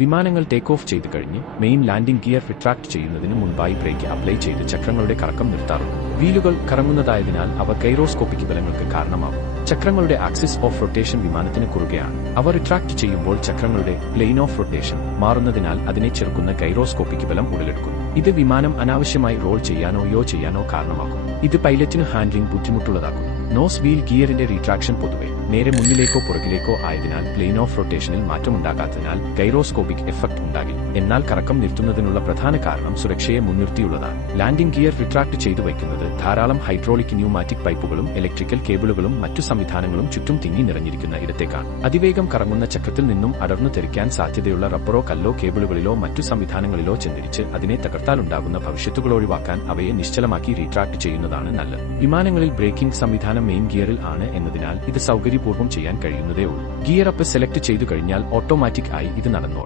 വിമാനങ്ങൾ take off ചെയ്ത് കഴിഞ്ഞ് മെയിൻ ലാൻഡിംഗ് ഗിയർ റിട്രാക്ട് ചെയ്യുന്നതിന് മുൻപായി ബ്രേക്ക് അപ്ലൈ ചെയ്ത് ചക്രങ്ങളുടെ കറക്കം നിർത്താറുണ്ട്. വീലുകൾ കറങ്ങുന്നതായതിനാൽ അവ കൈറോസ്കോപ്പിക് ബലങ്ങൾക്ക് കാരണമാകും. ചക്രങ്ങളുടെ ആക്സിസ് ഓഫ് റൊട്ടേഷൻ വിമാനത്തിന് കുറുകയാണ്. അവ റിട്രാക്ട് ചെയ്യുമ്പോൾ ചക്രങ്ങളുടെ പ്ലെയിൻ ഓഫ് റൊട്ടേഷൻ മാറുന്നതിനാൽ അതിനെ ചെറുക്കുന്ന കൈറോസ്കോപ്പിക് ബലം ഉടലെടുക്കുന്നു. ഇത് വിമാനം അനാവശ്യമായി റോൾ ചെയ്യാനോ യോ ചെയ്യാനോ കാരണമാകും ഇത് പൈലറ്റിന് ഹാൻഡ്ലിംഗ് ബുദ്ധിമുട്ടുള്ളതാക്കും നോസ് വീൽ ഗിയറിന്റെ റീട്രാക്ഷൻ പൊതുവെ നേരെ മുന്നിലേക്കോ പുറകിലേക്കോ ആയതിനാൽ പ്ലെയിൻ ഓഫ് റൊട്ടേഷനിൽ മാറ്റമുണ്ടാകാത്തതിനാൽ ഗൈറോസ്കോപ്പിക് എഫക്ട് ഉണ്ടാകില്ല. എന്നാൽ കറക്കം നിർത്തുന്നതിനുള്ള പ്രധാന കാരണം സുരക്ഷയെ മുൻനിർത്തിയുള്ളതാണ്. ലാൻഡിംഗ് ഗിയർ റിട്രാക്ട് ചെയ്തു വയ്ക്കുന്നത് ധാരാളം ഹൈഡ്രോളിക് ന്യൂമാറ്റിക് പൈപ്പുകളും ഇലക്ട്രിക്കൽ കേബിളുകളും മറ്റു സംവിധാനങ്ങളും ചുറ്റും തിങ്ങി നിറഞ്ഞിരിക്കുന്ന ഇടത്തേക്കാണ്. അതിവേഗം കറങ്ങുന്ന ചക്രത്തിൽ നിന്നും അടർന്നു തെറിക്കാൻ സാധ്യതയുള്ള റബ്ബറോ കല്ലോ കേബിളുകളിലോ മറ്റു സംവിധാനങ്ങളിലോ ചെന്നിടിച്ച് അതിനെ തകർത്താലുണ്ടാകുന്ന ഭവിഷ്യത്തുകൾ ഒഴിവാക്കാൻ അവയെ നിശ്ചലമാക്കി റീട്രാക്ട് ചെയ്യുന്നതാണ് നല്ലത്. വിമാനങ്ങളിൽ ബ്രേക്കിംഗ് സംവിധാനം മെയിൻ ഗിയറിൽ ആണ് എന്നതിനാൽ ഇത് സൗകര്യപൂർവം ചെയ്യാൻ കഴിയുന്നതേ ഉള്ളൂ. ഗിയർ അപ്പ് സെലക്ട് ചെയ്തു കഴിഞ്ഞാൽ ഓട്ടോമാറ്റിക് ആയി ഇത് നടന്നോളും.